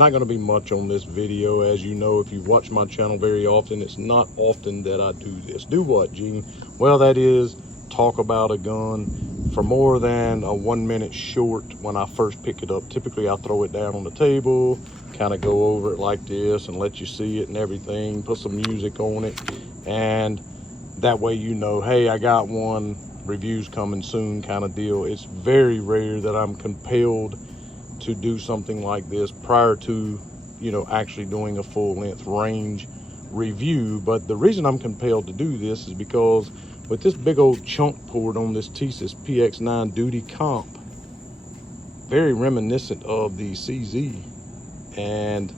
not going to be much on this video. As you know, if you watch my channel very often, it's not often that I do this. Do what, Gene? Well, that is talk about a gun for more than a 1 minute short when I first pick it up. Typically, I throw it down on the table, kind of go over it like this and let you see it and everything, put some music on it, and that way you know, hey, I got one, reviews coming soon kind of deal. It's very rare that I'm compelled to do something like this prior to, you know, actually doing a full-length range review. But the reason I'm compelled to do this is because with this big old chunk port on this Tisas PX9 Duty Comp, very reminiscent of the CZ. And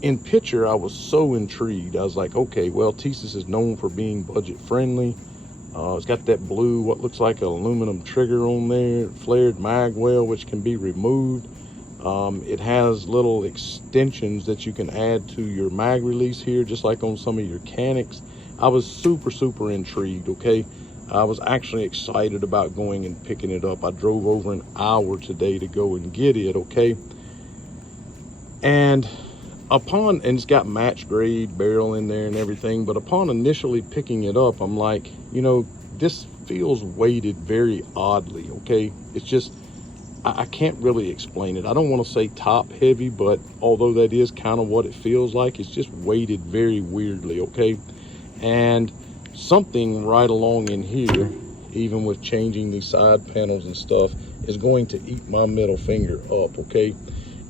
in picture, I was so intrigued. I was like, okay, well, Tisas is known for being budget friendly. It's got that blue, what looks like an aluminum trigger on there, flared mag well, which can be removed. It has little extensions that you can add to your mag release here, just like on some of your Canics. I was super intrigued, okay? I was actually excited about going and picking it up. I drove over an hour today to go and get it, okay? And it's got match grade barrel in there and everything, but upon initially picking it up, I'm like, you know, this feels weighted very oddly, okay? It's just, I can't really explain it. I don't want to say top heavy, but although that is kind of what it feels like, it's just weighted very weirdly, okay? And something right along in here, even with changing these side panels and stuff, is going to eat my middle finger up, okay?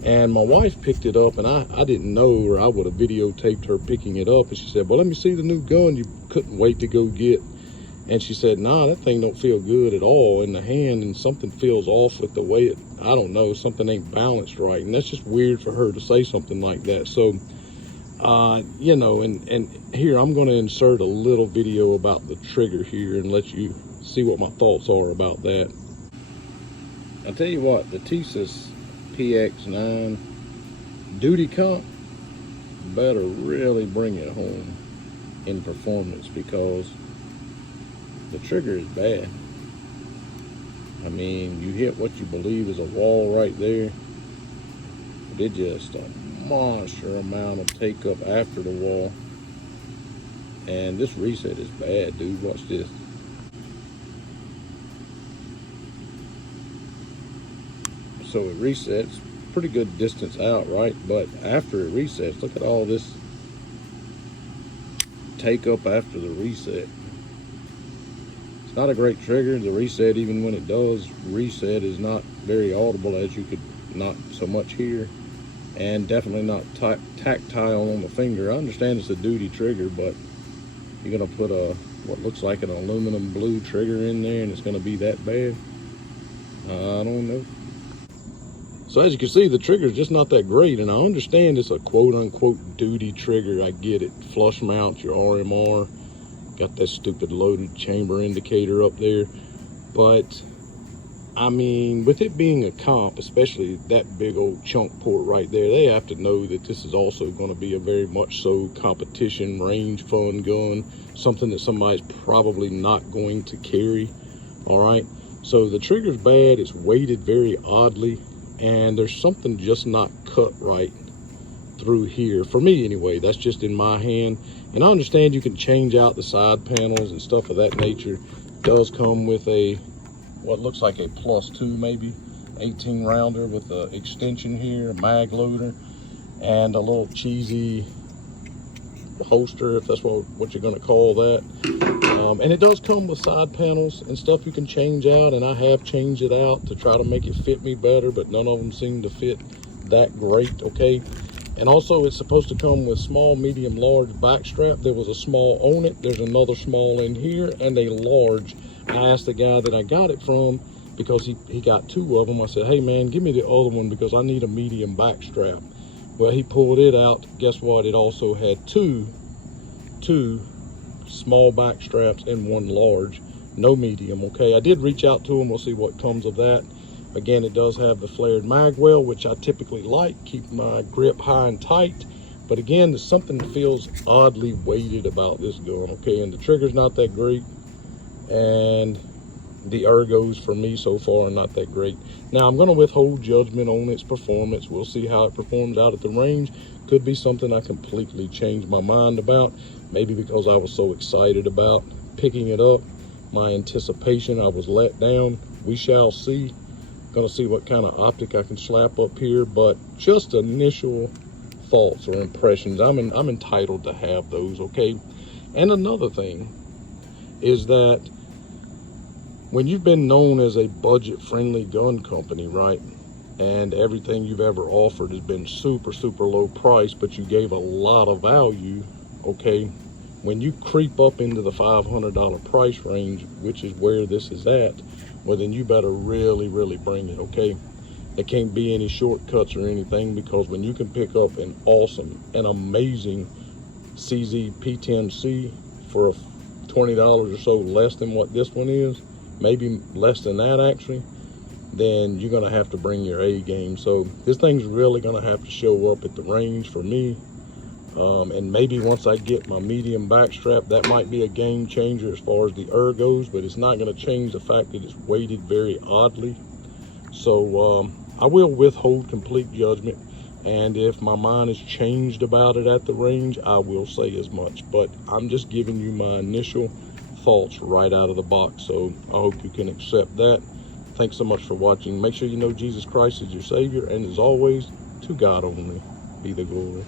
And my wife picked it up, and I didn't know, or I would have videotaped her picking it up. And she said, well, let me see the new gun you couldn't wait to go get. And she said, nah, that thing don't feel good at all in the hand, and something feels off with the way it, I don't know, something ain't balanced right. And that's just weird for her to say something like that. So, you know, and here I'm going to insert a little video about the trigger here and let you see what my thoughts are about that. I'll tell you what, the Tisas PX9 Duty Comp better really bring it home in performance, because the trigger is bad. I mean, you hit what you believe is a wall right there, but it just a monster amount of take up after the wall. And this reset is bad, dude. Watch this. So it resets pretty good distance out, right? But after it resets, look at all this take up after the reset. It's not a great trigger. The reset, even when it does reset, is not very audible, as you could not so much hear, and definitely not tactile on the finger. I understand it's a duty trigger, but you're gonna put a what looks like an aluminum blue trigger in there and it's gonna be that bad? I don't know. So as you can see, the trigger is just not that great, and I understand it's a quote-unquote duty trigger. I get it. Flush mount your RMR, got that stupid loaded chamber indicator up there, but I mean, with it being a comp, especially that big old chunk port right there, they have to know that this is also going to be a very much so competition range fun gun, something that somebody's probably not going to carry. All right, so the trigger's bad. It's weighted very oddly, and there's something just not cut right through here for me anyway. That's just in my hand, and I understand you can change out the side panels and stuff of that nature. It does come with a what looks like a +2 maybe 18 rounder with an extension here, a mag loader, and a little cheesy holster, if that's what you're going to call that. And it does come with side panels and stuff you can change out, and I have changed it out to try to make it fit me better, but none of them seem to fit that great, okay? And also, it's supposed to come with small, medium, large backstrap. There was a small on it. There's another small in here and a large. I asked the guy that I got it from, because he got 2 of them. I said, hey man, give me the other one because I need a medium backstrap. Well, he pulled it out. Guess what? It also had two small back straps and 1 large, no medium. Okay, I did reach out to him. We'll see what comes of that. Again, it does have the flared mag well, which I typically like, keep my grip high and tight. But again, there's something that feels oddly weighted about this gun. Okay, and the trigger's not that great, and the ergos for me so far are not that great. Now I'm going to withhold judgment on its performance. We'll see how it performs out at the range. Could be something I completely changed my mind about, maybe because I was so excited about picking it up. My anticipation, I was let down. We shall see. Gonna see what kind of optic I can slap up here, but just initial thoughts or impressions, I'm entitled to have those, okay? And another thing is that when you've been known as a budget-friendly gun company, right, and everything you've ever offered has been super, super low price, but you gave a lot of value, okay, when you creep up into the $500 price range, which is where this is at, well, then you better really, really bring it, okay? There can't be any shortcuts or anything, because when you can pick up an awesome and amazing CZ P10C for $20 or so less than what this one is, maybe less than that actually, then you're gonna have to bring your A game. So this thing's really gonna have to show up at the range for me. And maybe once I get my medium back strap, that might be a game changer as far as the ergos, but it's not gonna change the fact that it's weighted very oddly. So I will withhold complete judgment, and if my mind is changed about it at the range, I will say as much. But I'm just giving you my initial thoughts right out of the box, so I hope you can accept that. Thanks so much for watching. Make sure you know Jesus Christ is your Savior, and as always, to God only be the glory.